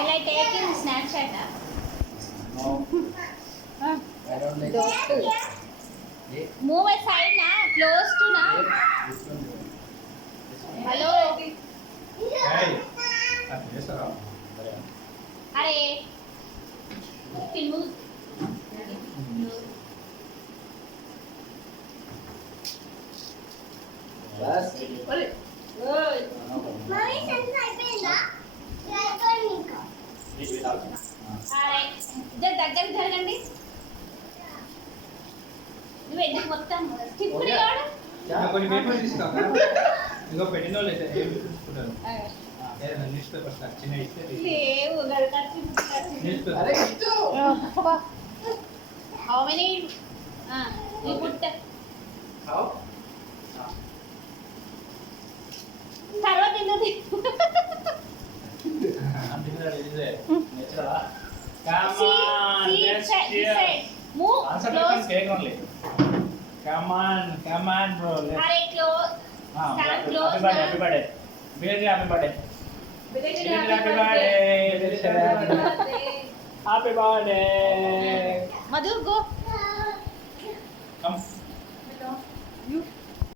Shall I take in Snapchat? No, I don't like Those it. two. Yeah. Move aside na, close to na. This one. Hello. Hey, చేస్తారా Are. Can move. Bas. Good. Are. ఇద్దరు దగ్గరికి జరగండి. నువ్వు ఎందుకు మొత్తం తిప్పుడు కాడు. కొన్ని పేపర్ తీసుకోక ఇగో పెట్టిన వాళ్ళు అయితే ఏం చూసుకుంటారు న్యూస్ పేపర్స్ చిన్న ఇస్తే లేవు గడకచ్చి న్యూస్ అరే పేపర్ ఇటు. How many you put How? తర్వాత ఏంటది అంటున్నారు ఇదే natural move answer close cake only come on bro అరే close stand close happy birthday బిలేజ్ happy birthday happy birthday Madhu go come